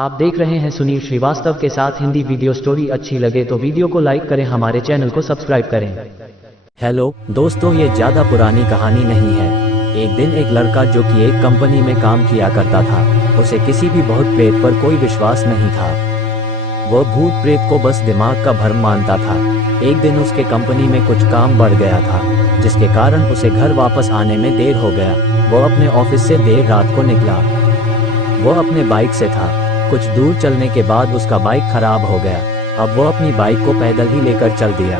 आप देख रहे हैं सुनील श्रीवास्तव के साथ हिंदी वीडियो स्टोरी। अच्छी लगे तो वीडियो को लाइक करें, हमारे चैनल को सब्सक्राइब करें। हेलो दोस्तों, ये ज़्यादा पुरानी कहानी नहीं है। एक दिन एक लड़का जो कि एक कंपनी में काम किया करता था, उसे किसी भी भूत प्रेत पर कोई विश्वास नहीं था। वो भूत प्रेत को बस दिमाग का भ्रम मानता था। एक दिन उसके कंपनी में कुछ काम बढ़ गया था, जिसके कारण उसे घर वापस आने में देर हो गया। वो अपने ऑफिस से देर रात को निकला। वो अपने बाइक से था। कुछ दूर चलने के बाद उसका बाइक खराब हो गया। अब वो अपनी बाइक को पैदल ही लेकर चल दिया।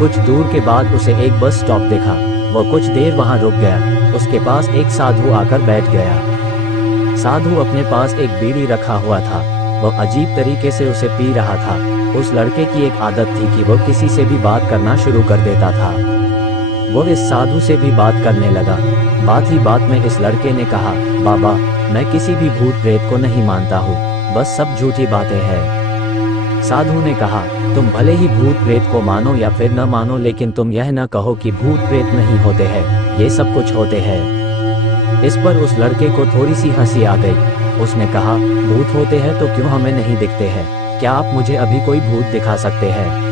कुछ दूर के बाद उसे एक बस स्टॉप दिखा। वो कुछ देर वहां रुक गया। उसके पास एक साधु आकर बैठ गया। साधु अपने पास एक बीड़ी रखा हुआ था। वो अजीब तरीके से उसे पी रहा था। उस लड़के की एक आदत थी कि वो किसी से भी बात करना शुरू कर देता था। वो इस साधु से भी बात करने लगा। बात ही बात में इस लड़के ने कहा, बाबा, मैं किसी भी भूत प्रेत को नहीं मानता हूँ, बस सब झूठी बातें हैं। साधु ने कहा, तुम भले ही भूत प्रेत को मानो या फिर न मानो, लेकिन तुम यह न कहो कि भूत प्रेत नहीं होते हैं, ये सब कुछ होते हैं। इस पर उस लड़के को थोड़ी सी हंसी आ गई। उसने कहा, भूत होते हैं तो क्यों हमें नहीं दिखते हैं? क्या आप मुझे अभी कोई भूत दिखा सकते हैं?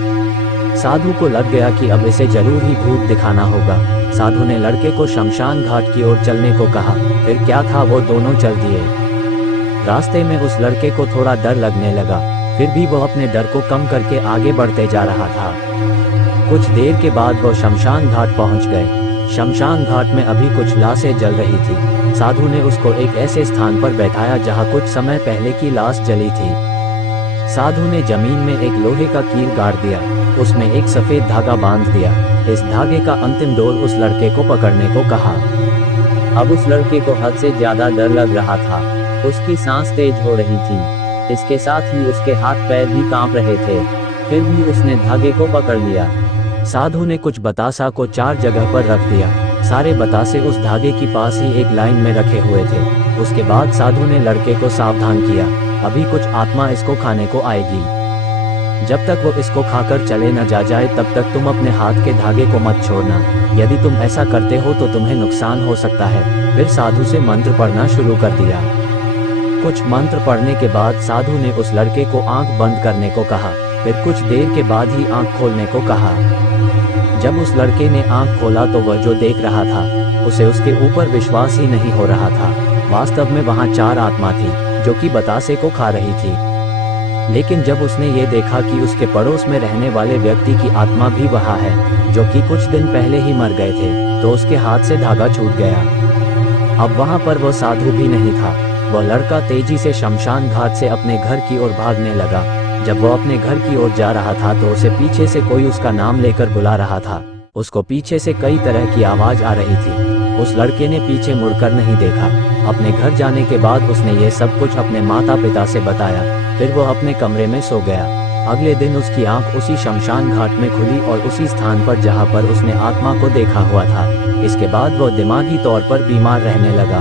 साधु को लग गया कि अब इसे जरूर ही भूत दिखाना होगा। साधु ने लड़के को शमशान घाट की ओर चलने को कहा। फिर क्या था, वो दोनों चल दिए। रास्ते में उस लड़के को थोड़ा डर लगने लगा, फिर भी वो अपने डर को कम करके आगे बढ़ते जा रहा था। कुछ देर के बाद वो शमशान घाट पहुंच गए। शमशान घाट में अभी कुछ लाशें जल रही थी। साधु ने उसको एक ऐसे स्थान पर बैठाया जहां कुछ समय पहले की लाश जली थी। साधु ने जमीन में एक लोहे का कील गाड़ दिया। उसमें एक सफेद धागा बांध दिया। इस धागे का अंतिम डोर उस लड़के को पकड़ने को कहा। अब उस लड़के को हद से ज्यादा डर लग रहा था। उसकी सांस तेज हो रही थी। इसके साथ ही उसके हाथ पैर भी कांप रहे थे। फिर भी उसने धागे को पकड़ लिया। साधु ने कुछ बतासा को 4 जगह पर रख दिया। सारे बतासे उस धागे की पास ही एक लाइन में रखे हुए थे। उसके बाद साधु ने लड़के को सावधान किया, अभी कुछ आत्मा इसको खाने को आएगी। जब तक वो इसको खाकर चले न जाए तब तक तुम अपने हाथ के धागे को मत छोड़ना। यदि तुम ऐसा करते हो तो तुम्हें नुकसान हो सकता है। फिर साधु से मंत्र पढ़ना शुरू कर दिया। कुछ मंत्र पढ़ने के बाद साधु ने उस लड़के को आंख बंद करने को कहा। फिर कुछ देर के बाद ही आंख खोलने को कहा। जब उस लड़के ने आंख खोला तो वह जो देख रहा था, उसे उसके ऊपर विश्वास ही नहीं हो रहा था। वास्तव में वहां 4 आत्मा थी जो कि बतासे को खा रही थी। लेकिन जब उसने ये देखा कि उसके पड़ोस में रहने वाले व्यक्ति की आत्मा भी वहाँ है, जो कि कुछ दिन पहले ही मर गए थे, तो उसके हाथ से धागा छूट गया। अब वहाँ पर वह साधु भी नहीं था। वह लड़का तेजी से शमशान घाट से अपने घर की ओर भागने लगा। जब वह अपने घर की ओर जा रहा था तो उसे पीछे से कोई उसका नाम लेकर बुला रहा था। उसको पीछे से कई तरह की आवाज आ रही थी। उस लड़के ने पीछे मुड़कर नहीं देखा। अपने घर जाने के बाद उसने ये सब कुछ अपने माता पिता से बताया। फिर वो अपने कमरे में सो गया। अगले दिन उसकी आंख उसी शमशान घाट में खुली और उसी स्थान पर जहां पर उसने आत्मा को देखा हुआ था। इसके बाद वो दिमागी तौर पर बीमार रहने लगा।